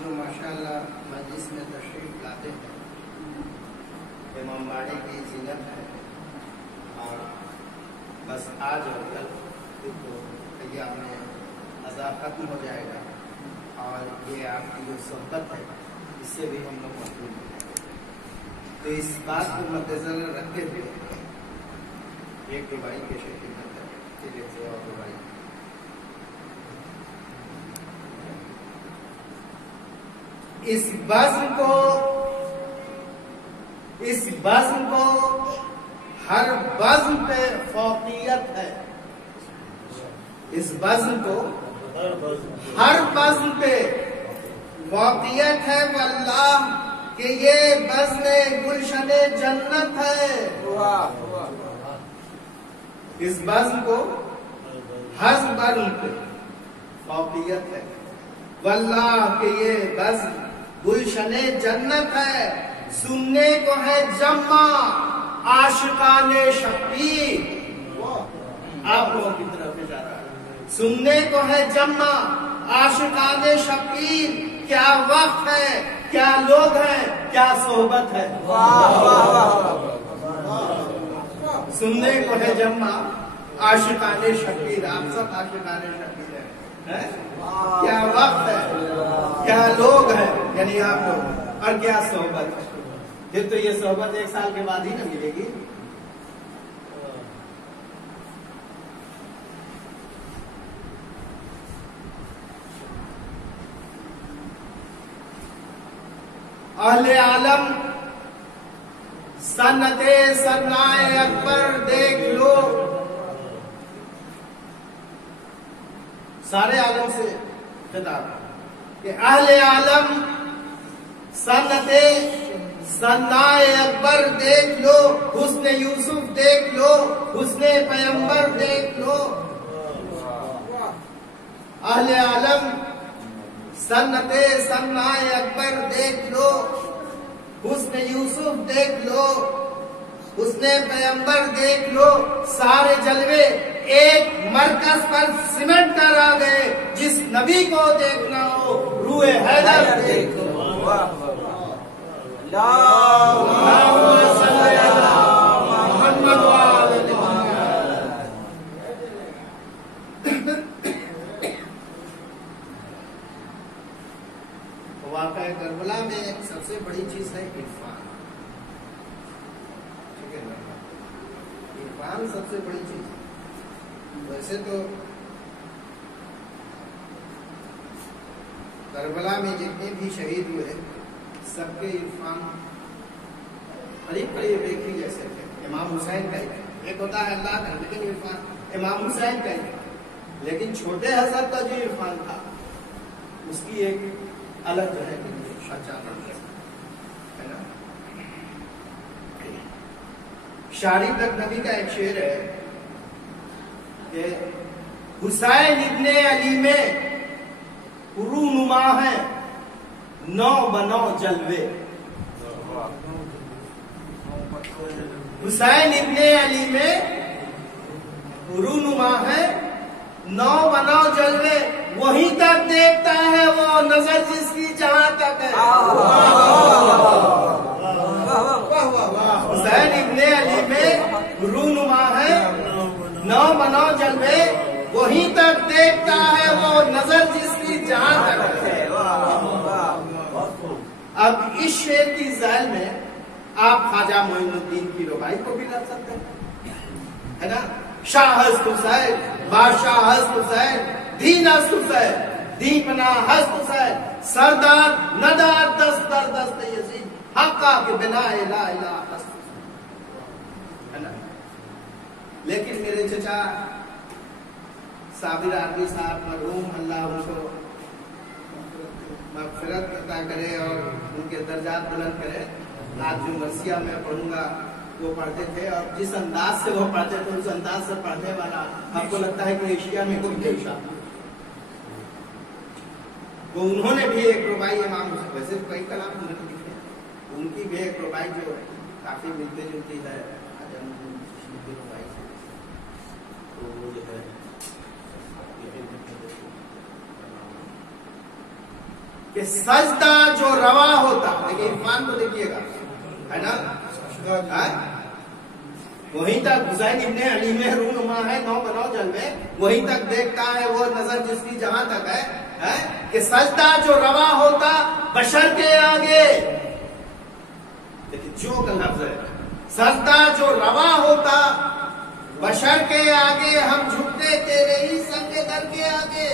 جو ماشاءاللہ مجلس میں تشریف لاتے ہیں امام باڑی کی زینت ہے، اور بس آج اور کل تو ایام میں عزا ختم ہو جائے گا، اور یہ آپ کی جو صحبت ہے اس سے بھی ہم لوگ محروم ہیں۔ تو اس بات کو مد نظر رکھتے ہوئے ایک ربائی پیش خدمت ہے، پھر ایک اور ربائی۔ اس بزم کو ہر بزم پہ فوقیت ہے، اس بزم کو ہر بزم پہ فوقیت ہے، واللہ کہ یہ بزم گلشن جنت ہے۔ اس بزم کو ہر بزم پہ فوقیت ہے، واللہ کہ یہ بزم گلشن جنت ہے۔ سننے کو ہے جمع عاشقان شبیر، آپ لوگوں کی طرف اشارہ ہے، سننے کو ہے جمع عاشقان شبیر، کیا وقت ہے، کیا لوگ ہیں، کیا صحبت ہے۔ سننے کو ہے جمع عاشقان شبیر، آپ سب عاشقان شبیر ہیں، کیا وقت ہے، کیا لوگ ہیں، یعنی آپ لوگ، اور کیا صحبت ہے۔ پھر تو یہ صحبت ایک سال کے بعد ہی نہ ملے گی۔ اہل عالم سنت ثنائے اکبر دیکھ لو، سارے عالم سے خطاب کہ اہل عالم سنت ثنائے اکبر دیکھ لو، حسن یوسف دیکھ لو، حسن پیمبر دیکھ لو۔ اہل عالم سنت ثنائے اکبر دیکھ لو، حسن یوسف دیکھ لو، حسن پیمبر دیکھ لو، سارے جلوے ایک مرکز پر سمٹ کر آ گئے، جس نبی کو دیکھنا ہو روئے حیدر دیکھ لو۔ واقعہ کربلا میں سب سے بڑی چیز ہے عرفان، ٹھیک ہے نا، عرفان سب سے بڑی چیز ہے۔ ویسے تو کربلا میں جتنے بھی شہید ہوئے سب کے عرفان قریب قریب ایک ہی جیسے تھے۔ امام حسین کا ایک ہوتا ہے اللہ کا، لیکن عرفان امام حسین کا ہی، لیکن چھوٹے حضرت کا جو عرفان تھا اس کی ایک الگ جو ہے نا۔ شاعری تک نبی کا ایک شعر ہے کہ حسین ابن علی میں رونما ہے نو بنو جلوے، حسین ابن علی میں رونما ہے نو بنو جلوے، وہیں تک دیکھتا ہے وہ نظر جس کی جہاں تک ہے۔ حسین ابن علی میں رونما ہے نو بنو جلوے، وہیں تک دیکھتا ہے وہ نظر جس کی جہاں تک ہے۔ اب اس شعر کی ذیل میں آپ خواجہ معین الدین کی ربائی کو بھی لگ سکتے ہیں، ہے نا۔ شاہ ہست حسین، بادشاہ ہست حسین، دین ہست حسین، دی پناہ ہست حسین، سردار ندار دست در دست یزید، حقا کے بنا لا الہ ہست حسین، ہے نا۔ لیکن میرے چچا صابر عربی صاحب مرحوم، اللہ ان کو مغفرت عطا کرے اور ان کے درجات بلند کرے، آج جو مرثیہ میں پڑھوں گا وہ پڑھتے تھے، اور جس انداز سے وہ پڑھتے تھے اس انداز سے پڑھنے والا آپ کو لگتا ہے کہ ایشیا میں کوئی نہیں تھا۔ تو انہوں نے بھی ایک ربائی امام حسین، ویسے کئی کلام انہوں نے لکھے، ان کی بھی ایک ربائی جو کافی ملتی جلتی ہے ربائی سے، تو وہ جو ہے کہ سجدہ جو روا ہوتا، دیکھیں عرفان کو دیکھیے گا، ہے نا، وہیں تک حسین ابن علی میں رونما ہے 9 جلوے، وہیں تک دیکھتا ہے وہ نظر جس کی جہاں تک ہے کہ سجدہ جو روا ہوتا بشر کے آگے، لیکن جو کا لفظ ہے، سجدہ جو روا ہوتا بشر کے آگے، ہم جھکتے تیرے ہی سنگ در کے آگے.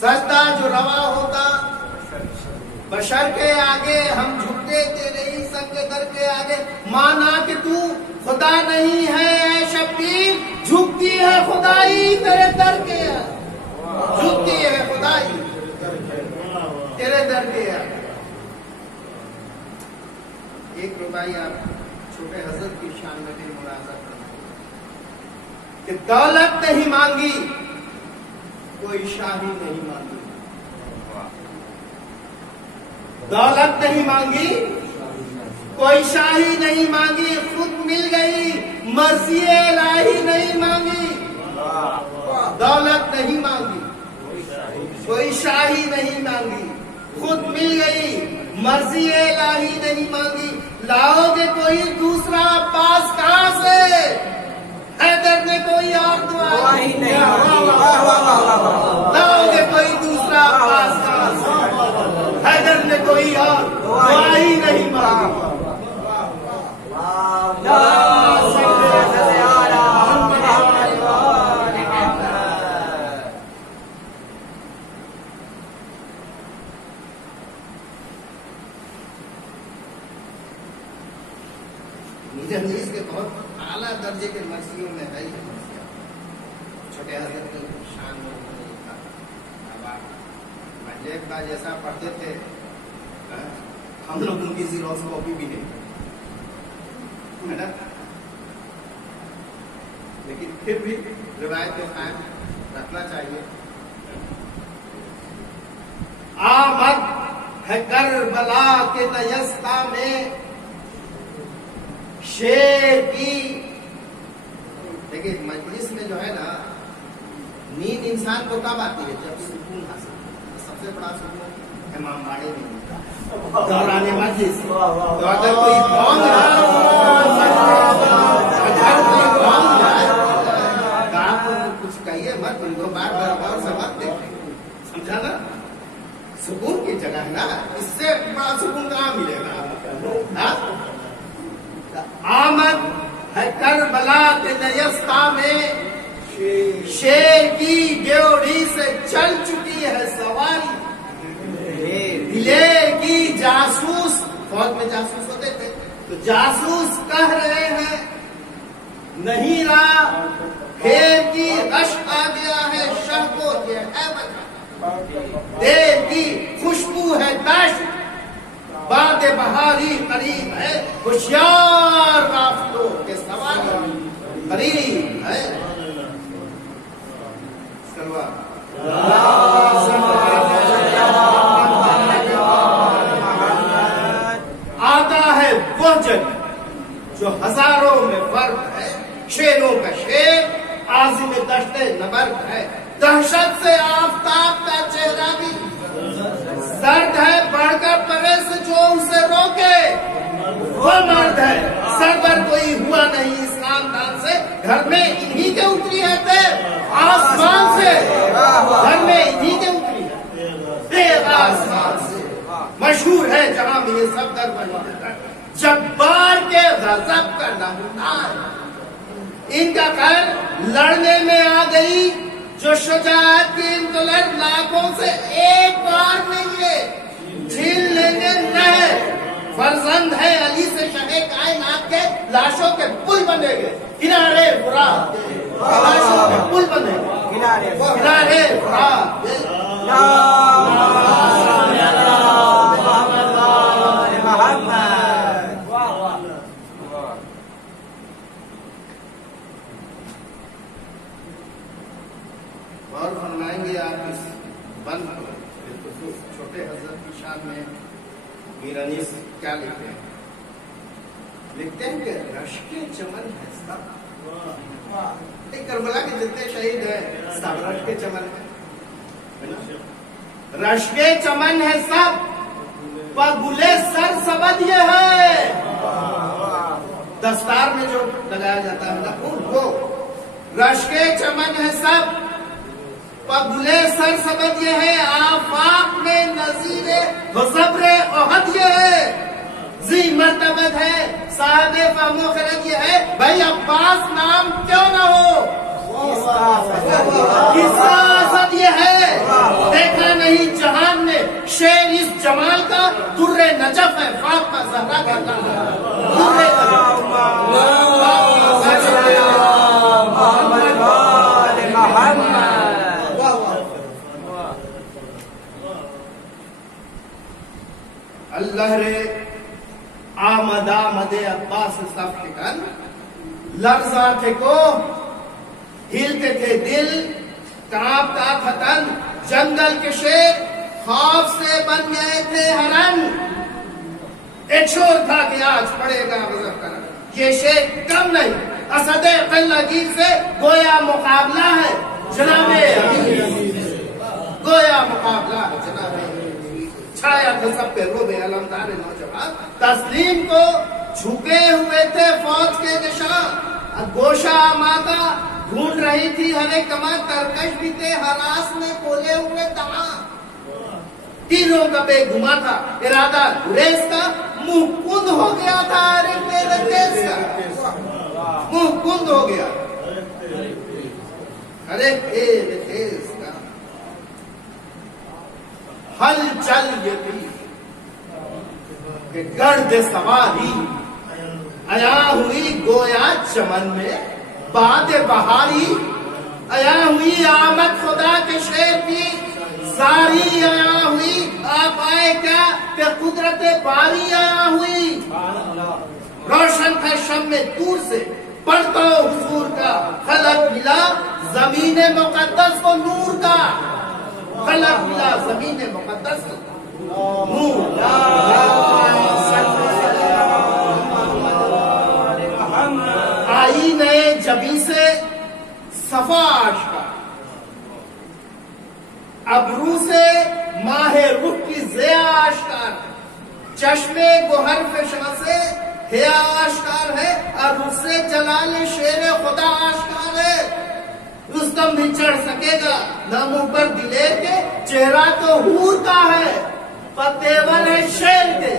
سجدہ جو روا ہوتا بشر کے آگے، ہم جھکتے تیرے ہی سنگ در کے آگے. مانا کہ تو خدا نہیں ہے اے شبیر، جھکتی ہے خدائی تیرے در کے آگے، جھکتی ہے خدائی تیرے در کے آگے. ایک ربائی آپ چھوٹے حضرت کی شان میں بھی ملاحظہ کرنا کہ دولت نہیں مانگی، کوئی شاہی نہیں مانگی. دولت نہیں مانگی، کوئی شاہی نہیں مانگی، خود مل گئی، مرضی الہی نہیں مانگی. دولت نہیں مانگی، کوئی شاہی نہیں مانگی، خود مل گئی، مرضی الہی نہیں مانگی. لاؤ گے کوئی دوسرا عباس کہاں سے؟ حیدر نے کوئی اور دعا ہی نہیں. لاؤ گے کوئی دوسرا عباس کہاں سے؟ حیدر نے کوئی اور دعا ہی نہیں مانگی. میرانیس کے بہت اعلیٰ درجے کے مرثیوں میں ہے یہ مرثیہ. چھوٹے حضرت کی شان میں انہوں نے لکھا. اب آپ مجلس کا جیسا پڑھتے تھے، ہم لوگ ان کی زیروکس کاپی بھی نہیں ہے نا، لیکن پھر بھی روایت کو قائم رکھنا چاہیے. آمد ہے کربلا کے نیستہ میں شیر کی. دیکھیں مجلس میں جو ہے نا، نیند انسان کو کب آتی ہے؟ جب سکون حاصل. سب سے بڑا سکون امام باڑے میں ملتا ہے دوران مجلس. تو اگر کوئی قوم آپ کچھ کہیے مت، ان کو بار بار سے مت دیکھیں، سمجھا نا. سکون کی جگہ ہے نا، اس سے بڑا سکون کہاں ملے گا؟ آمد ہے کربلا کے نیستہ میں شیر کی ڈیوڑی سے چل چکی ہے سواری. دلے کی جاسوس، فوج میں جاسوس ہوتے تھے، تو جاسوس کہہ رہے ہیں نہیں رہا، کھیل کی رش آ گیا ہے، شہ کو یہ ہے بتا، دیر کی خوشبو ہے دشت، باد بہاری قریب ہے، ہوشیار رافتوں کے سواری قریب ہے. آتا ہے وہ جن جو ہزاروں میں فرق ہے، شیروں کا شیر عازم دشت نبرد ہے. دہشت سے آفتاب کا چہرہ بھی سرد ہے، بڑھ کر پرے سے جو اسے روکے وہ مرد ہے. سر پر کوئی ہوا نہیں اس خاندان سے، گھر میں انہی کے اتری ہے تیر آسمان سے، گھر میں انہی کے اتری ہے تیر آسمان سے. مشہور ہے جہاں میں یہ سب در بنی جبار کے غضب کا نمونہ. ان کا خیر لڑنے میں آ گئی، جو شجاعت کی انطلق لاکھوں سے ایک بار نہیں ہے، جھیل لیں گے نہر. فرزند ہے علی سے شہ کائنات کے، لاشوں کے پل بنے گے کنارے فرات کے، لاشوں کے پل بنے گے کنارے فرات کے. اور فرمائیں گے آپ اس بند کو، چھوٹے حضرت کی شان میں میرانیس کیا لکھتے ہیں؟ لکھتے ہیں کہ رشک چمن ہے سب. کربلا کے جتنے شہید ہیں سب رشک چمن ہے. رشکے چمن ہے سب پگلے سر سبد یہ ہے. دستار میں جو لگایا جاتا ہے نا وہ رشکے چمن ہے سب پگلے سر سبد یہ ہے. آفاق میں نظیر حضبر احد یہ ہے. زی مرتبت ہے صاحب فہم و خرد یہ ہے. بھائی عباس نام کیوں نہ ہو قصہ اسد یہ ہے. دیکھا نہیں جہان نے شیر اس جمال کا در نجف ہے. فاطمہ زہرا کا نام اللہ رے آمد آمد عباس صف کن لرزا تھے کو ہلتے تھے دل کانپتا تھا تن. جنگل کے شیر خوف سے بن گئے تھے ہرن. ایک شور تھا کہ آج پڑے گا غضب کرن. یہ شیر کم نہیں اسد قلگیر سے گویا مقابلہ ہے جناب امیر. گویا مقابلہ ہے جناب امیر. چھایا تھا سب پہ روب علمدار نوجوان. تسلیم کو جھکے ہوئے تھے فوج کے نشان. گوشہ آمادہ ڈھونڈ رہی تھی ہر ایک کمان. ترکش بھی تھے ہراس میں کھولے ہوئے دہاں. تینوں کا بے گما تھا ارادہ گریز کا. منہ کند ہو گیا تھا ہر ایک میرے تیز کا. منہ کند ہو گیا ہر ایک میرے تیز کا. ہل چل یہ بھی کہ گرد سواری آیا ہوئی گویا چمن میں باد بہاری. آیا ہوئی آمد خدا کے شیر کی ساری. آیا ہوئی آپ آئے کیا کہ قدرت باری آیا ہوئی. روشن تھا شمع دور سے پڑھتا حضور کا. خلق ملا زمین مقدس کو نور کا. خلق ملا زمین مقدس نور. آئی نئے جبی سے صفا آشکار. ابرو سے ماہ رخ کی ضیا آشکار. چشمے گوہر فشاں سے حیا آشکار ہے. اور اس سے جلال شیر خدا آشکار ہے. رستم بھی چڑھ سکے گا نہ منہ پر دلیر کے. چہرہ تو حور کا ہے پتیور ہے شیر کے.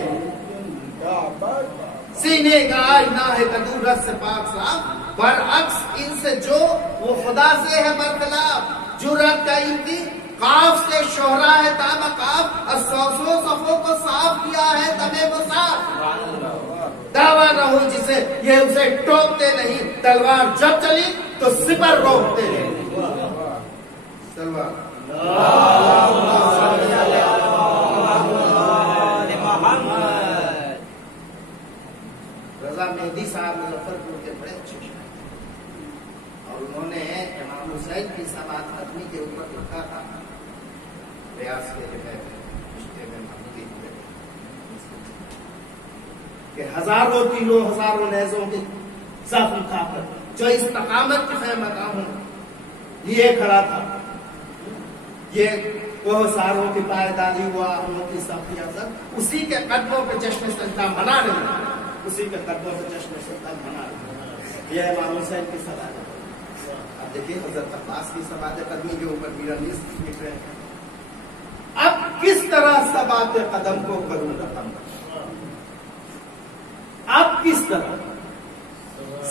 سینے کا آئینہ ہے کدورت سے پاک صاف. برعکس ان سے جو وہ خدا سے ہے برخلاف. جرأت کا ان کی قاف سے شہرا ہے تامقاف. اور سو صفوں کو صاف کیا ہے تمہیں مصاف. دعویٰ نہ ہو جسے یہ اسے ٹوکتے نہیں. تلوار جب چلی تو سپر روکتے نہیں. تلوار رضا مہدی صاحب مظفرپور کے بڑے اچھے شاعر اور انہوں نے امام حسین کی سبات قدمی کے اوپر لکھا تھا. ریاض کے رشتے میں محبوبی ہوئے کہ ہزاروں تینوں ہزاروں نیزوں کے زخم کھا کر جو استقامت کی خیمہ ہوں لیے کھڑا تھا. یہ وہ ساروں کی پائیداری ہوا انہوں کی سختی افضل. اسی کے قدموں پہ جشن سجدہ منا رہے. اسی کے قدموں پہ جشن سجدہ منا رہے. یہ امام حسین کی سبات. اب دیکھیے حضرت عباس کی سبات قدمی کے اوپر میرانیز لکھ رہے ہیں. اب کس طرح سبات قدم کو کروں رقم. اب کس طرح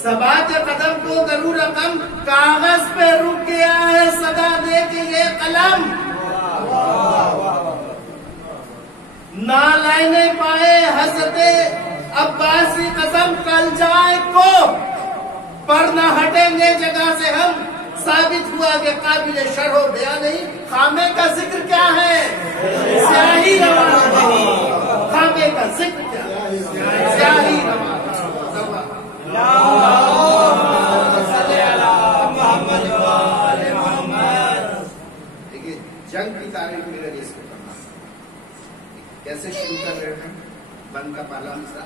سبات قدم کو کروں رقم. کاغذ پہ رک گیا ہے صدا دے کے یہ قلم. نہ لینے پائے حضرت عباسی قسم کل جائے کو پر نہ ہٹیں گے جگہ سے ہم. ثابت ہوا کہ قابل شرح و بیان نہیں. خامے کا ذکر کیا ہے سیاہی رواں نہیں. خامے کا ذکر کیا ہے سیاہی رواں. دیکھیے جنگ کی تاریخ میرے لیے اس کو پڑھنا کیسے شروع کر رہے ہیں. بند کا پہلا مصرع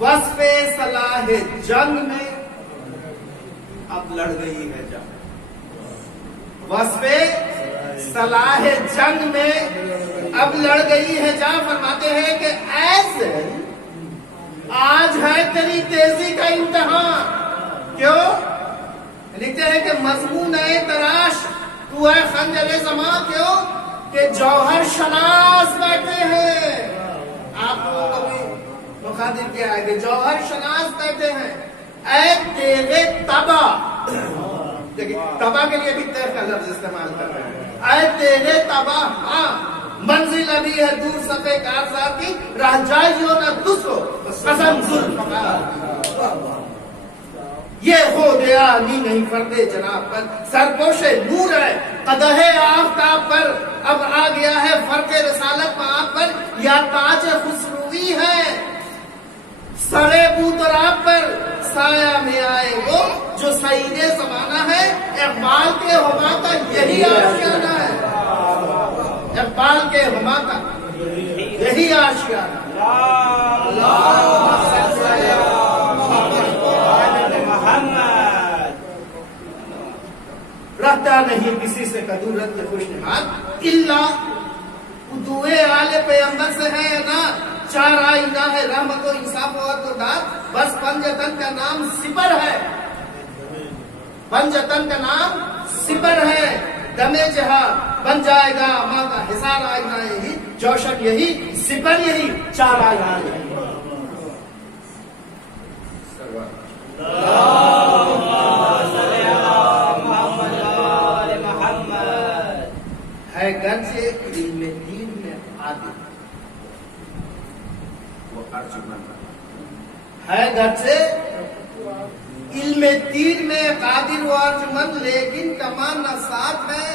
وصف صلاح جنگ میں اب لڑ گئی ہے جنگ. وصف صلاح جنگ میں اب لڑ گئی ہے جا، فرماتے ہیں کہ ایسے آج ہے تیری تیزی کا امتحان. کیوں؟ لکھتے ہیں کہ مضمون ہے تراش تو ہے خنجر زمان. کیوں کہ جوہر شناس بیٹھے ہیں. آپ لوگوں کو بھی مخاطب کیا ہے کہ جوہر شناس بیٹھے ہیں. اے تیغے تباہ، دیکھیں تباہ کے لیے بھی تیر کا لفظ استعمال کر رہے ہیں. اے تیغے تباہ، ہاں منزل ابھی ہے دور صفے کارزار کی، راہ جائیو نہ تسو قسم ذوالفقار. یہ خود عالی نہیں فردے جناب پر، سرپوش نور ہے قدح آفتاب پر. اب آ گیا ہے فرق رسالت آپ پر، یا تاج خسروی ہے سرے بوتراب پر. سایہ میں آئے وہ جو سعید زمانہ ہے. اقبال کے ہما کا یہی آشیانہ ہے، اقبال کے ہما کا یہی آشیانہ. رہتا نہیں کسی سے قدورت کے خوش نماد الا دعائے آل پیغمبر سے ہے نا. چار آئینہ ہے رحمت و انصاف و عدل و داد. بس پنجتن کا نام سپر ہے، پنجتن کا نام سپر ہے. دمے جہاں بن جائے گا ماں کا حصار آئینہ یہی، جوشن یہی، سپر یہی، چار آئینہ یہی. ہے گرچہ علم دین میں عادل وہ ارجمند ہے، گرچہ علم تیر میں قادر و ارجمند، لیکن کمان نہ ساتھ ہے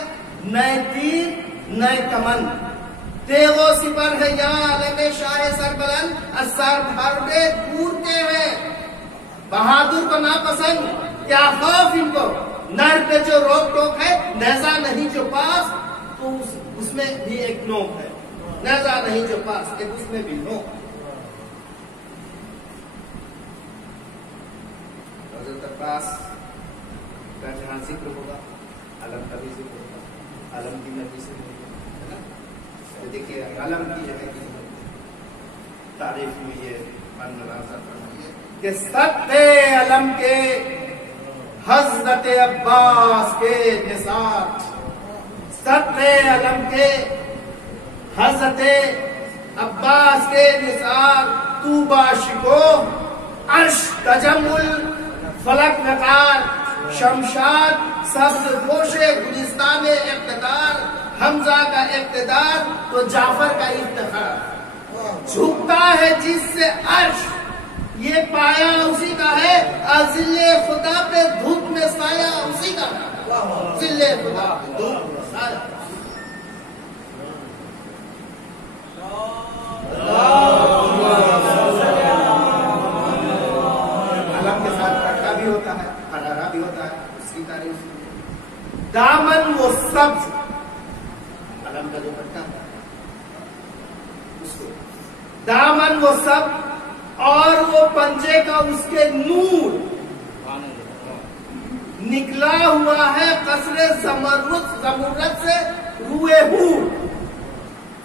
نئے تیر نئے کمن. تیغ و سپر ہے یا عالم شاہ سربلند، اثار بھارتے دور کے ہیں. بہادر کو ناپسند کیا خوف ان کو، نر پہ جو روک ٹوک ہے نیزہ نہیں جو پاس. تو اس میں بھی ایک نوک ہے، نیزہ نہیں جو پاس، ایک اس میں بھی نوک. حضرت عباس کا جہاں ذکر ہوگا علم کا بھی ذکر ہوگا، علم کی نبی سے ہے نا. دیکھیے علم کی ہے تعریف میں یہ من نوازہ فرمائیے کہ ستے علم کے حضرت عباس کے نثار، ستے علم کے حضرت عباس کے نثار. تو باشکو عرش تجمل فلک وقار، شمشاد سبز پوش گلستان اقتدار. حمزہ کا اقتدار تو جعفر کا افتخار. جھکتا ہے جس سے عرش یہ پایا اسی کا ہے، ذل خدا پہ دھوپ میں سایہ اسی کا ہے. ذل خدا پہ دھوپ میں سایہ. علم کے ساتھ پٹا بھی ہوتا ہے، حرارہ بھی ہوتا ہے، اس کی تعریف. دامن وہ سبز، علم کا جو پٹا اس کو دامن وہ سب، اور وہ پنجے کا اس کے نور نکلا ہوا ہے قصر زمرد سے روئے ہور.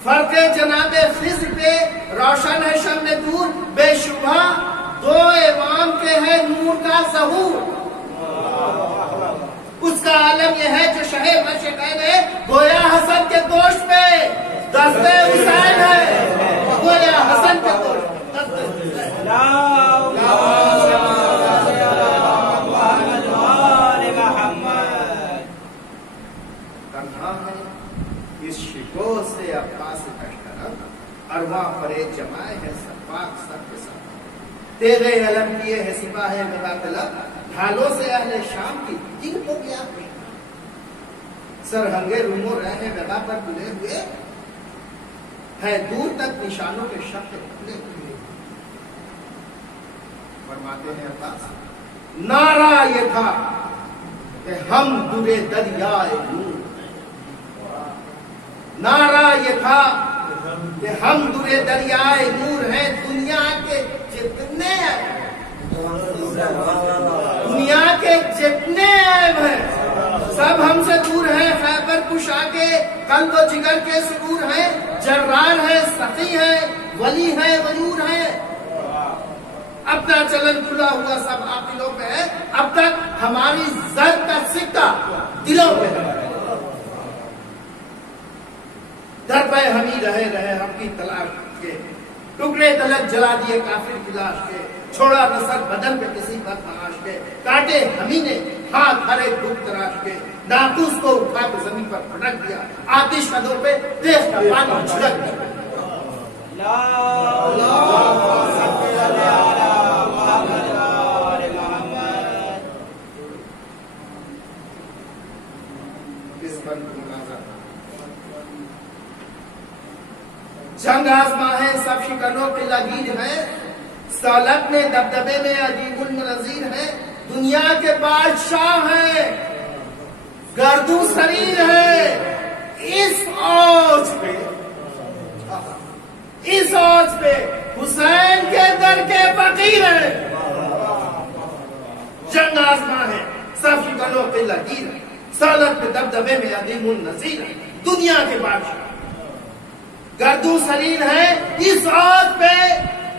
فرق جناب خضر پہ روشن ہے شمع دور، بے شبہ دو ایوان کے ہے نور کا ظہور. اس کا عالم یہ ہے جو شہ مشکین ہے، گویا حسن کے دوش پہ دستے حسین ہے، گویا حسن کے دوش پہ دستے حسین. تنہا ہے اس شکو سے عباس کشترب، ارواح پرے جمائے ہے سفاق سب کے ساتھ. تیغے علم کیے ہے سپاہ وفا طلب، ڈھالوں سے اہل شام کی جن کو کیا سرہنگے رومو رہے وفا پر تلے ہوئے ہے، دور تک نشانوں کے شق کھلے ہوئے. فرماتے ہیں عباس نعرہ یہ تھا کہ ہم درے دریائے نور، نعرہ یہ تھا کہ ہم درے دریائے نور ہیں. دنیا کے جتنے عیب ہیں سب ہم سے دور ہیں. خیبر کشا کے قلب و جگر کے سرور ہیں، جرہ تقی ہے، ولی ہے، غیور ہے. اپنا چلن کھلا ہوا سب عاقلوں پہ ہے. اب تک ہماری زر کا سکہ دلوں پہ ہے. در پہ ہم ہی رہے ہم کی تلاش کے. ٹکڑے تلک جلا دیے کافر کی لاش کے. چھوڑا نصر بدن پہ کسی پر تلاش کے. کاٹے ہمیں نے ہاتھ ہر ایک دکھ تراش کے. ناقوس کو اٹھا کے زمین پر پٹک دیا. آتش کا دور پہ دیکھ کا پانی چھڑک دیا. جنگ آزما ہے سب شکنوں کے لگیر ہے. سالت میں دبدبے میں عجیب المنظیر ہے. دنیا کے بادشاہ ہے، گردو سریر ہے. اس اوج پہ حسین کے در کے فقیر ہے. جنگ آزما ہے سب شکنوں کے لگیر ہے. سالت میں دبدبے میں عظیم النظیر ہے. دنیا کے بادشاہ گردو سریر ہے. اس اوج پہ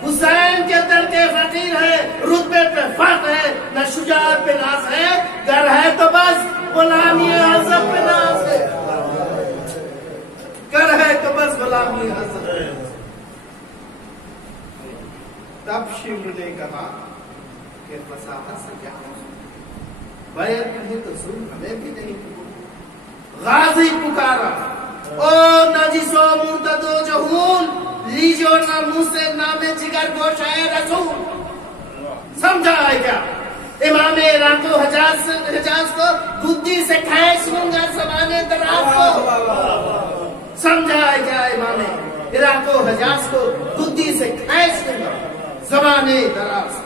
حسین کے در کے فقیر ہے. رتبے پہ فخر ہے، نہ شجاعت پہ ناز ہے. گر ہے تو بس غلامی حضرت پہ ناز ہے. گر ہے تو بس غلامی حضرت. تب شیو نے کہا کہ فصاحت سے کیا بیعت نہیں تو ظلم ہمیں بھی نہیں. غازی پکارا او نجس و مرتد و جہول، لیجو نہ منہ سے نام جگر گوش ہے رسول. سمجھا ہے کیا؟ امام عراق و حجاز کو بدھی سے کھینچ لوں گا زمانے دراز کو. سمجھا ہے کیا؟ امام عراق و حجاز کو بدھی سے کھینچ لوں گا زمانے دراز کو.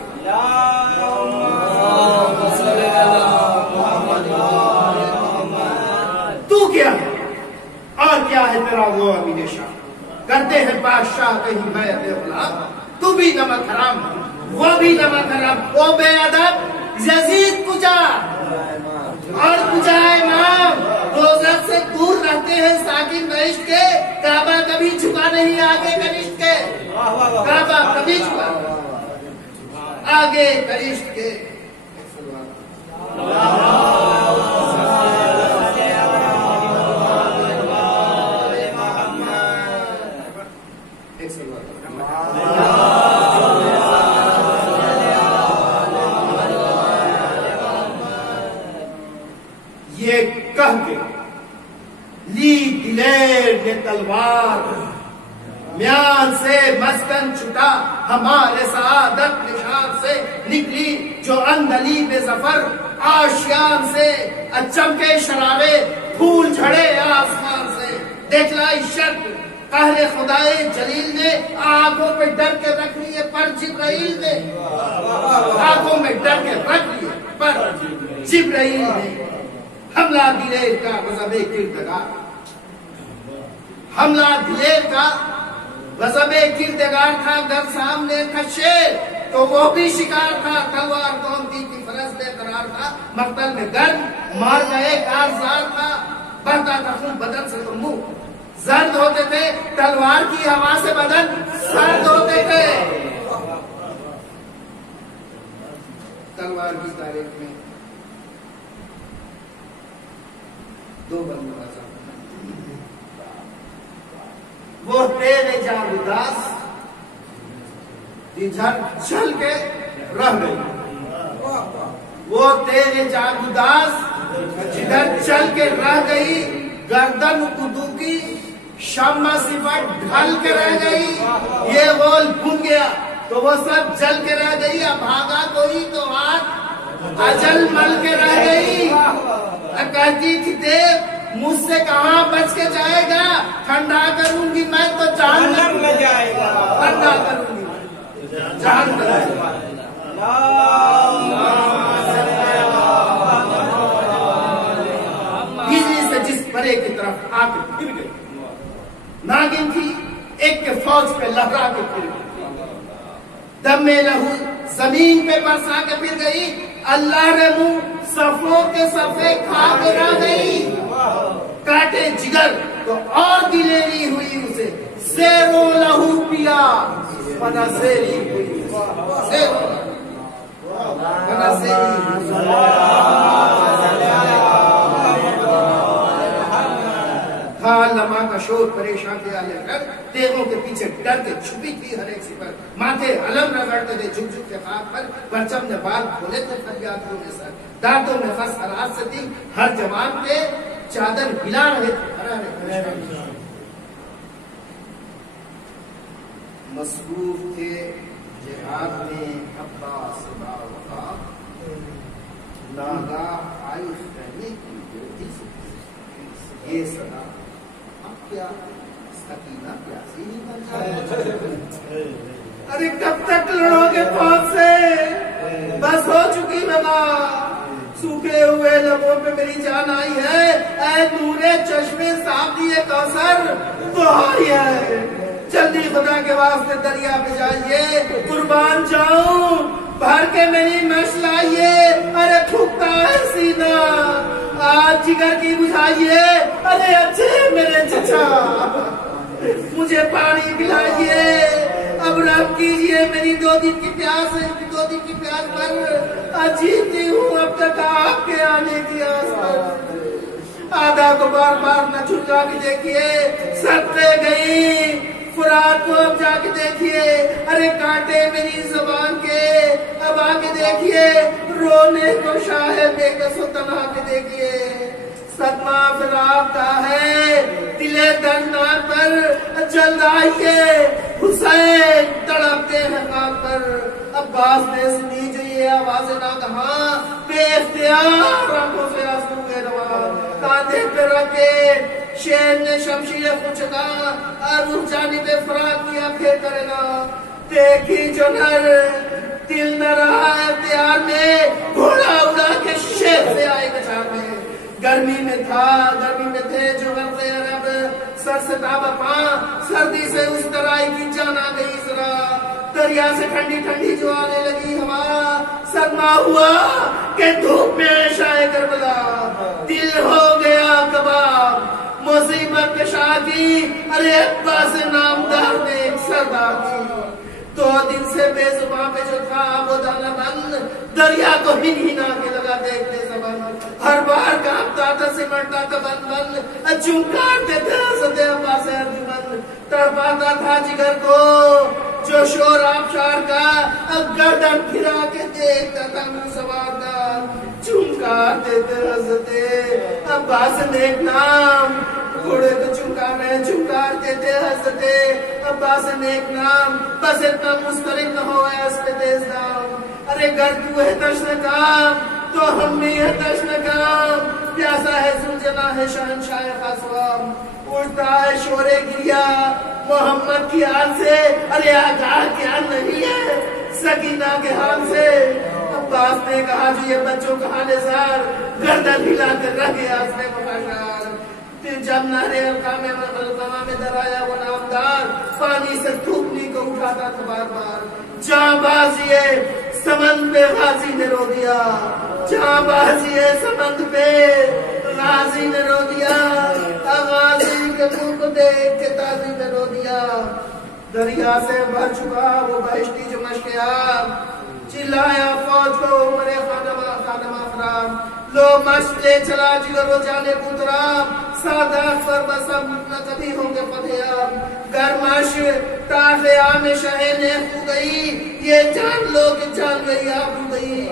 تو کیا ہے اور کیا ہے تیرا وہ امین شاہ؟ کرتے ہیں بادشاہ کہیں میں غلام. تو بھی نمک حرام وہ بھی نمک حرام. او بے ادب یزید کجا اور کجا امام؟ دوزخ سے دور رہتے ہیں ساکن بہشت کے. کعبہ کبھی جھکا نہیں آگے کنشت کے. کعبہ کبھی جھکا آگے کنشت کے. یہ کہہ کے لی دلیر نے تلوار، میان سے مسکن چھٹا ہمارے سعادت نشان سے. نکلی جو اندلی بے ظفر آشیان سے، اچم کے شرارے پھول جھڑے آسمان سے. دیکھلائی شرط قہر خدائے جلیل نے، آنکھوں پہ ڈر کے رکھ لیے پر جبرائیل نے. آنکھوں میں ڈر کے رکھ لیے پر جبرائیل نے. حملہ دلیر کا غضب کردگار، حملہ دلیر کا غضب کردگار تھا. گر سامنے تھا شیر تو وہ بھی شکار تھا. تلوار کون تھی کہ فرس بے قرار تھا. مقتل میں گرم مار کا ایک آزار تھا. بہتا تھا خون بدن سے تو منہ زرد ہوتے تھے. تلوار کی ہوا سے بدن سرد ہوتے تھے. تلوار کی تاریخ میں دو بندہ وہ تیرے جان اداس جھر چل کے رہ گئی. وہ تیرے جان اداس جدھر چل کے رہ گئی. گردن کدو کی شمع صفت ڈھل کے رہ گئی. یہ غول بھن گیا تو وہ سب جل کے رہ گئی. اب بھاگا کوئی تو ہاتھ اجل مل کے رہ گئی. کہتی تھی دیو مجھ سے کہاں بچ کے جائے گا. ٹھنڈا کروں گی میں تو جہنم میں جائے گا. ٹھنڈا کروں گی جہنم. بجلی سے جس پرے کی طرف آ کے پھر گئی. ناگن تھی ایک کے فوج پہ لہرا کے پھر گئی. دم میں لہو زمین پہ برسا کے پھر گئی. اللہ نے منہ صفوں کے صفے کھا کے رہ گئی. کاٹے جگر تو اور دلیری ہوئی اسے. زیر و لہو ونصيري لما کا شور پریشان کیا لے کر تیغوں کے پیچھے ڈر کے چھپی تھی ہر ایک سپر ماتھے علم رگڑتے تھے جھک جھک کے خاک پر پرچم نے بال کھولے تھے فریاد میں سر دانتوں میں خس حراس سے تھی ہر جوان پہ چادر ہلا رہے تھے مصروف تھے جہاد میں عباس باوفا ناگاہ آئی رہنے کی بیٹی سے یہ صدا اب کیا سکینہ پیاسی نہیں بن جائے ارے کب تک لڑو گے فوج سے بس ہو چکی بابا سوکھے ہوئے لبوں پہ میری جان آئی ہے اے نور چشمے صاحب دیے کوثر تو آئی ہے جلدی خدا کے واسطے دریا پہ جائیے قربان جاؤں بھر کے میری مشل آئیے ارے تھوکتا ہے سینہ آج جگر کی بجھائیے ارے اچھے میرے چچا مجھے پانی پلائیے اب رب کیجئے میری 2 دن کی پیاس ہے 2 دن کی پیاس پر جیتی ہوں اب تک آپ کے آنے کی آس پر آدھا کو بار بار نہ چھٹا کے دیکھیے صدقے گئی فرات کو اب جا کے دیکھیے ارے کانٹے میری زبان کے اب آگے دیکھیے رونے کو شاہ بے کس و تنہا کے دیکھیے صدمہ فراق کا ہے دلے دردناک پر جلد آئیے حسین تڑپتے ہیں خاک پر عباس نے سنی جو یہ آواز ناگہاں بے اختیار آنکھوں سے آنسو کے روا کاندھے پہ رکھے شیر نے شمشیر خچکا اور اس جانب فراق کی آنکھیں کرے گا دیکھی جو نر دل نہ رہا اختیار میں گھوڑا اڑا کے شیر سے آئے کچار میں گرمی میں تھے جو غرق عرب سر سے تابا پاں سردی سے اس طرح کی جان آ گئی ذرا دریا سے ٹھنڈی ٹھنڈی جو آنے لگی ہوا صدمہ ہوا کہ دھوپ میں عشاء کربلا دل ہو گیا کباب مصیبت کشا کی ارے عباس نامدار نے ایک سردار کی 2 دن سے بے زبان پہ جو تھا وہ دانا بند دریا کو ہنا کے لگا دیکھتے زبان ہر بار کانپتا تھا سمٹتا تھا بند چمکارتے تھے حضرت عباس ارجمند تڑپاتا تھا جگر کو جو شور آبشار کا اب گردن پھرا کے دیکھتا تھا منہ سوار کا چمکارتے تھے حضرت عباس نیک نام گھوڑے کو چمکارتے تھے حضرت عباس نیک نام بس اتنا مسترب نہ ہو اس پہ تیز نام ارے گر تو ہے تشن کام تو ہم بھی ہے تشن کام پیاسا ہے زلجنا ہے شہنشاہ خاصوام اٹھتا ہے شور گریا محمد کی آن سے ارے آگاہ کی آن نہیں ہے سکینہ کے حال سے عباس نے کہا جو یہ بچوں کا حال زار گردن ہلا کر رہ گیا اس میں مفاشار جب نہرے القامہ میں درایا وہ نامدار پانی سے تھوکنے کو اٹھاتا تھا بار بار جہاں بازیے سمند پہ غازی نے رو دیا جہاں بازیے سمند پہ غازی نے رو دیا غازی کے منہ کو دیکھ کے تازی نے رو دیا دریا سے بھر چکا وہ بہشتی جو مشکیاب چلایا فوج کو عمر خانم آفرام لو مشت لے چلا جگر و جانے پترام سادات پر بسم نہ کبھی ہوں گے فتحیام گرمش تاخ عام شہ نے خو گئی یہ جان لو کہ جان گئی آپ ہو گئی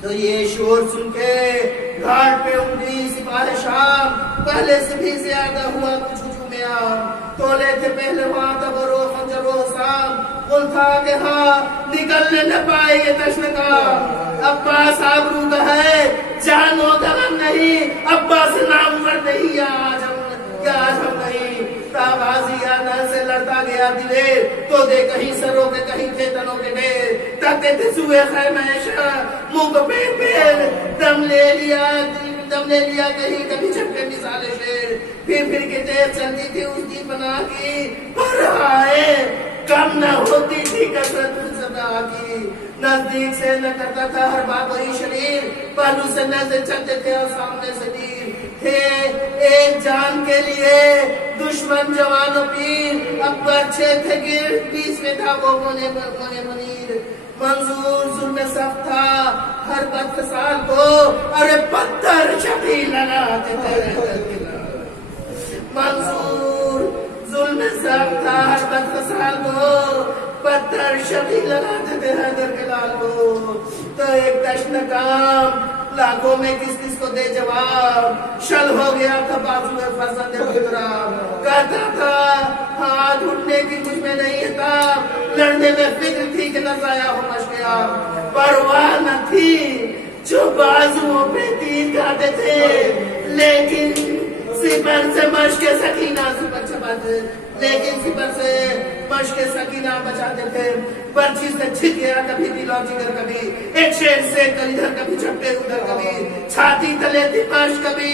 تو یہ شور سن کے گھاٹ پہ امدی سپاہ شام پہلے سے بھی زیادہ ہوا کچھ ہجومیا تولے تھے پہلے وہاں تب رو خنجر و حسام قل تھا کہ ہاں نکلنے نہ پائے یہ تشنکا عباس آبرو کا ہے جانو دغم نہیں عباس نامور نہیں آج ہم نہیں تابازی آنا سے لڑتا گیا دلے تو دے کہیں سروں کے کہیں کھیتنوں کے دیر تکتے تھے سوئے خیمہ منہ کو پیر پیر دم لے لیا کہیں کبھی چھپے مثال شیر پھر کے تیز چلتی تھی اس کی پناہ کی پر آئے کم نہ ہوتی تھی کثرت صدا کی نزدیک سے نہ کرتا تھا ہر بات وہی شریر پہلو سے نظر چلتے تھے اور سامنے سے دیر تھے ایک جان کے لیے دشمن جوان و پیر عباس اچھے تھے گرد بیچ میں تھا وہ منیر منظور ظلم سخت تھا ہر بدفسال کو ارے پتھر شبھی لگاتے تھے منظور ظلم سخت تھا ہر بدفسال کو پتھر شبھی لگاتے تھے حیدر کے لال کو تو ایک تشن کام لاکھوں میں کس کو دے جواب شل ہو گیا تھا بازو فرزند بکرام کہتا تھا ہاتھ اٹھنے کی مجھ میں نہیں تھا لڑنے میں فکر تھی کہ نہ ضائع ہو مشکیا پرواہ نہ تھی جو بازووں پہ تیر کھاتے تھے لیکن سپر سے مشق سکینہ سپر چھپاتے لیکن سپر سے مشق سکینہ بچاتے تھے برچی سے چھت گیا کبھی دلوں جگر کبھی ایک شیر سے کل ادھر کبھی چھپٹے ادھر کبھی چھاتی تلے تھی مشق کبھی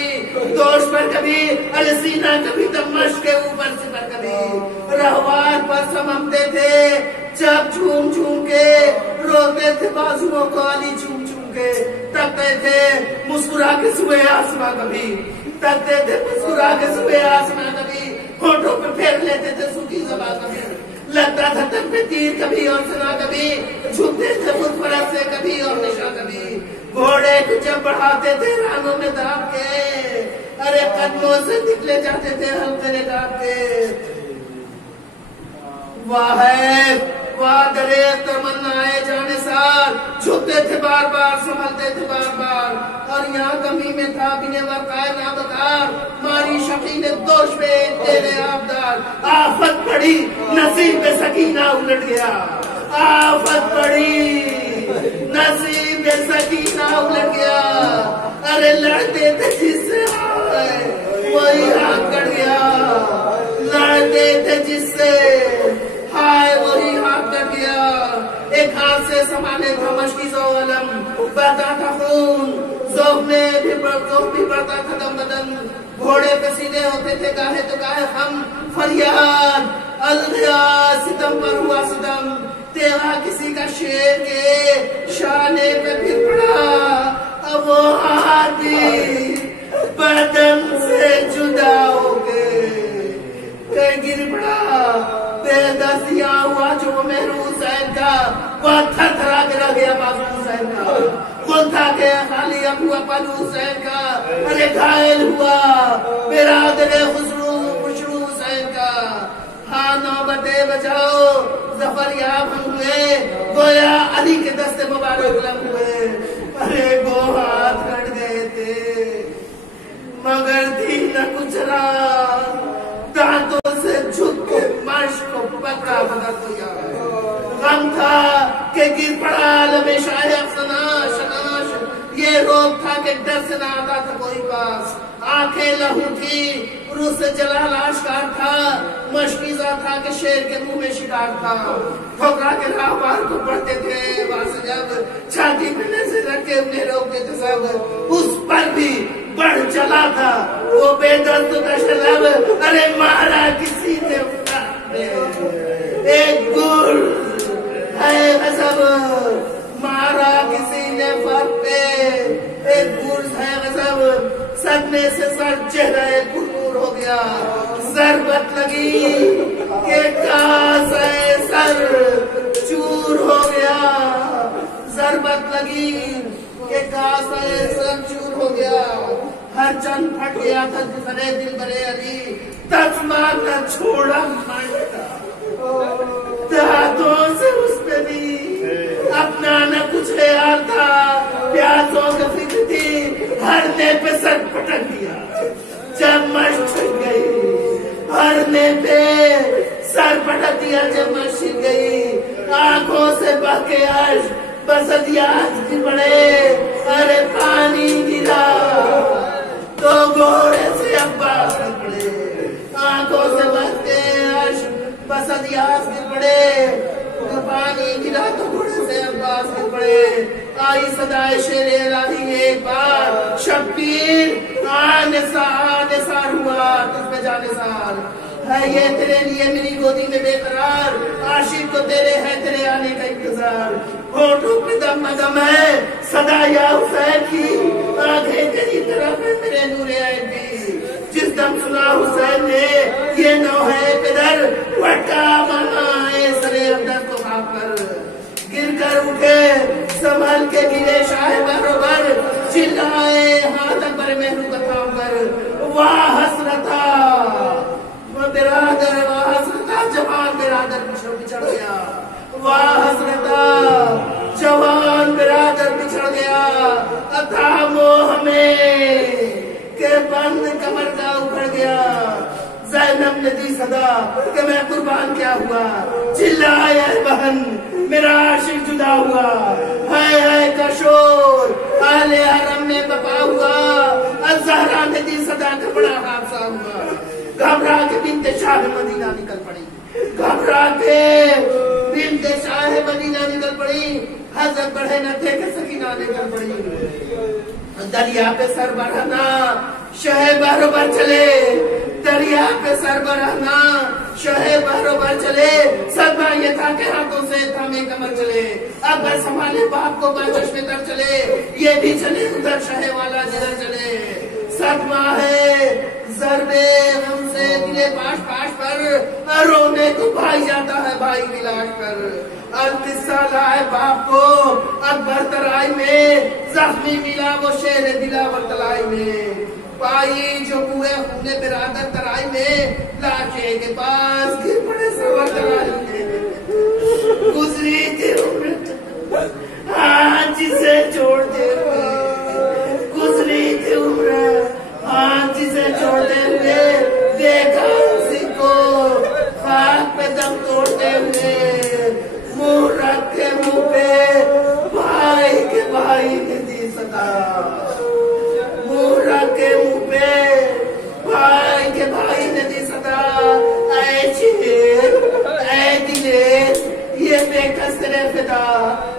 دوش پر کبھی السینہ کبھی دمش کے اوپر سپر کبھی رہوار پر سممتے تھے جب جھوم جھوم کے روتے تھے بازووں کو علی جھوم جھوم کے تکتے تھے مسکرا کے صبح آسماں کبھی تکتے تھے مسکرا کے صبح آسماں کبھی ہونٹوں پہ پھیر لیتے تھے سوکھی زبان کبھی لگتا تھا تن پہ تیر کبھی اور سنا کبھی جھکتے تھے خود فرس سے کبھی اور نشا کبھی گھوڑے کو جب بڑھاتے تھے رانوں میں دھاپ کے ارے قدموں سے نکلے جاتے تھے ہلکے نکاب کے واہ درے تمنائے جانے سار جھکتے تھے بار بار سنبھلتے تھے بار بار اور یہاں کمی میں تھا بنے ورقائے نابکار ماری شفی نے دوش پہ تیرے آبدار آفت پڑی نصیب پہ سکینہ الٹ گیا آفت پڑی نصیب پہ سکینہ الٹ گیا ارے لڑتے تھے جس سے آئے وہی ہاتھ کٹ گیا لڑتے تھے جس سے ہائے وہی ہاتھ کٹ گیا ایک ہاتھ سے سمانے تھا مشکی زو علم بہتا تھا خون ذوق بھی بڑھتا تھا دم بدن گھوڑے پہ سیدھے ہوتے تھے گاہے تو گاہے ہم فریاد الغیا ستم پر ہوا ستم تیرا کسی کا شیر کے شانے پہ پھر پڑا اب وہ ہاتھ بھی بدن سے جدا ہو گئے گر پڑا بے دستیاں ہوا جو مہرو حسین کا وہ تھر تھرا کے رہ گیا بازو حسین کا خود تھا کہ خالی ابو پلو حسین کا ارے گھائل ہوا برادر خسرو خوشرو حسین کا ہاں نوبتے بچاؤ ظفر یاب ہم ہوئے گویا علی کے دست مبارک لم ہوئے ارے گو ہاتھ کٹ گئے تھے مگر تھی نہ کچھ راہ دانتوں سے جھک کے مشق کو پکڑا مگر تو یاد غم تھا کہ گر پڑا عالم شاہ افسناش یہ روک تھا کہ ڈر سے نہ آتا تھا کوئی پاس آنکھیں لہو تھی روح سے جلال آشکار تھا مشکیزہ تھا کہ شیر کے منہ میں شکار تھا ٹھوکرا کے راہ بار کو پڑھتے تھے وہاں سے جب چھاتی پہ نظر رکھ کے انہیں روکتے تھے سب اس پر بھی بڑھ چلا تھا وہ بے درد تشلب ارے مارا کسی نے ایک گر ہے غضب مارا کسی نے فرق پہ ایک گرز ہے غضب صدمے سے سر چہرہ پرنور ہو گیا ضربت لگی کہ کاس ہے سر چور ہو گیا ضربت لگی کہ کاس ہے سر چور ہو گیا ہر چند پھٹ گیا تھا جسرے دل برے علی تسمان نہ چھوڑا مانتا دہاتوں سے اس پہ بھی اپنا نہ کچھ خیال تھا پیاسوں کا فکر تھی ہرنے پہ سر پٹک دیا جب مشق چھٹ گئی ہرنے پہ سر پٹک دیا جب مشق چھٹ گئی آنکھوں سے بہکے عشق بسدیات کی پڑے ارے پانی گرا تو گھوڑے سے عباس کی پڑے آنکھوں سے بہکے عشق بسدیات کی پڑے پانی گرا تو گھوڑے سے عباس کی پڑے آئی صدائے شیر الہی ایک بار شبیر نثار ہوا تجھ پہ جانثار ہے یہ تیرے لیے میری گودی میں بے قرار عاشق کو تیرے ہے تیرے آنے کا انتظار ہونٹوں پہ دم دم ہے صدا یا حسین کی آنکھیں تیری طرف ہے میرے نور عین کی جس دم سنا حسین نے یہ نو ہے پدر وٹا واہ حسرتا جوان برادر بچھڑ گیا، واہ حسرتا جوان برادر بچھڑ گیا، تھا موہ میں کہ بند کمر کا اکھڑ گیا۔ زینب نے دی صدا کہ میں قربان کیا ہوا، چلائے بہن میرا عاشق جدا ہوا، ہائے ہائے کا شور اہل حرم میں بپا ہوا، الزہرا نے دی صدا کا بڑا حادثہ ہوا، گھبرا کے بنت شاہ مدینہ نکل پڑی، گھبرا کے بنت شاہ مدینہ نکل پڑی، حضرت بڑھے نہ تھے کہ سکینہ نکل پڑی، دریا پہ سر بڑھنا شہ بہرو بر چلے، دریا پہ سر بڑھنا شہ بہرو بر چلے، صدمہ یہ تھا کہ ہاتھوں سے تھامے کمر چلے، اب بر سنبھالے باپ کو چشمے تر چلے، یہ بھی چلے ادھر شہ والا جدھر چلے، صدمہ ہے ضرب غم سے دلے پاش پاش پر، رونے کو بھائی جاتا ہے بھائی کی لاش پر، قصہ لائے باپ کو اکبر ترائی میں، زخمی ملا وہ شیر دلاور تلائی میں، پائی جو پورے خون برادر ترائی میں، لاکھے کے پاس گر پڑے سور ترائی میں، گزری تھی عمر آج جسے چھوڑتے ہوئے، گزری تھی عمر آج جسے چھوڑتے ہوئے، دیکھا اسی کو خاک پہ دم توڑتے ہوئے، منہ رکھ کے منہ پہ بھائی کے بھائی نے دی صدا، منہ رکھ کے منہ پہ بھائی کے بھائی نے دی صدا، اے شیر اے دلیر یہ بے کسرے فدا،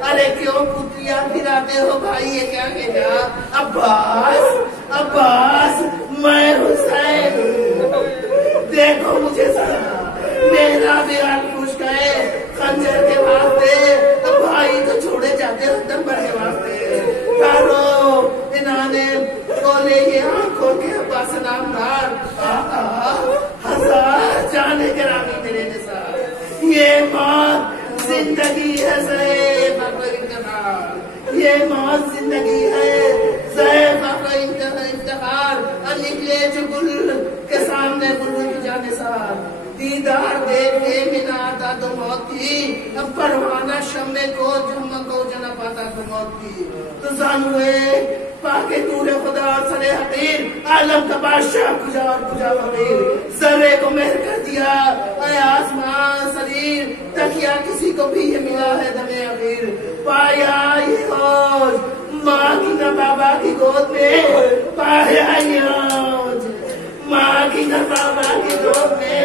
ارے کیوں پتریاں پھراتے ہو بھائی یہ کیا کہنا، عباس عباس میں حسین، دیکھو مجھے ذرا میرا بھی حال خوش ہے، خنجر کے واسطے بھائی تو چھوڑے جاتے ہیں دمبر کے واسطے، کارو انہوں نے کھولے یہ آنکھوں کے عباس نامدار، ہزار جانے کے رامی میرے نثار، یہ موت زندگی ہے ضعیف کا انتخاب، یہ موت زندگی ہے ضعیف کا انتخاب، نکلے جو گل کے سامنے بلبل کی جانے سار، دیدار دیکھ کے منا آتا تو موت کی، اب پروانہ شمع کو جمع کو جنا پاتا تو موت کی، تو زانوے پاکے نور خدا اور سر حقیر، عالم کا بادشاہ کجا اور کجا فقیر، ذرے کو مہر کر دیا اے آسمان سریر، تکیا کسی کو بھی یہ ملا ہے دم اخیر، پایا یہ ہوش ماں کی نہ بابا کی گود میں، پایا یہ ہوش ماں کی نہ بابا کی گود میں،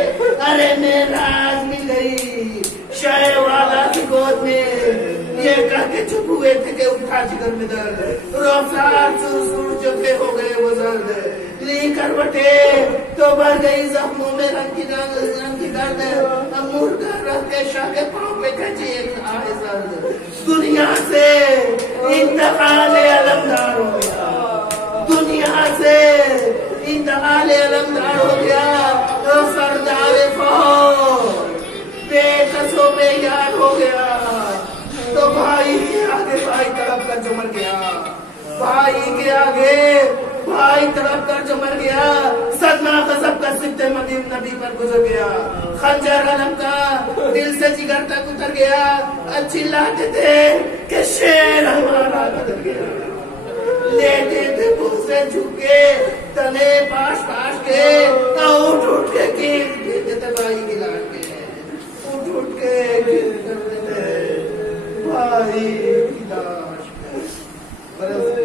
ارے میراج مل گئی شہ والا کی گود میں، یہ کہہ کے چپ ہوئے تھے کہ اٹھا جگر میں درد، روزار سر جو تھے ہو گئے وہ زرد، لی کروٹے تو بھر گئی زخموں میں رنگ کی درد، اب مرغا رکھ کے شاہ کے پاؤں پہ کھچی ایک آہ زرد، دنیا سے انتقال علمدار ہو گیا، دنیا سے انتقال علمدار ہو گیا، تو سردار فوج بے قصوں بے یار ہو گیا، تو بھائی کے آگے بھائی تڑپ کر جو مر گیا، بھائی کے آگے بھائی تڑپ کر جو مر گیا، صدمہ غضب کا سبت مدین نبی پر گزر گیا، خنجر علم کا دل سے جگر تک اتر گیا، چلاتے تھے کہ شیر ہمارا بدل گیا، لیتے تھے بھوک سے جھکے تلے پاش پاش کے، اٹھ اٹھ کے گیت دیتے تھے بھائی کی لاش کے، اٹھ اٹھ کے گیت کرتے تھے بھائی کی لاش کے،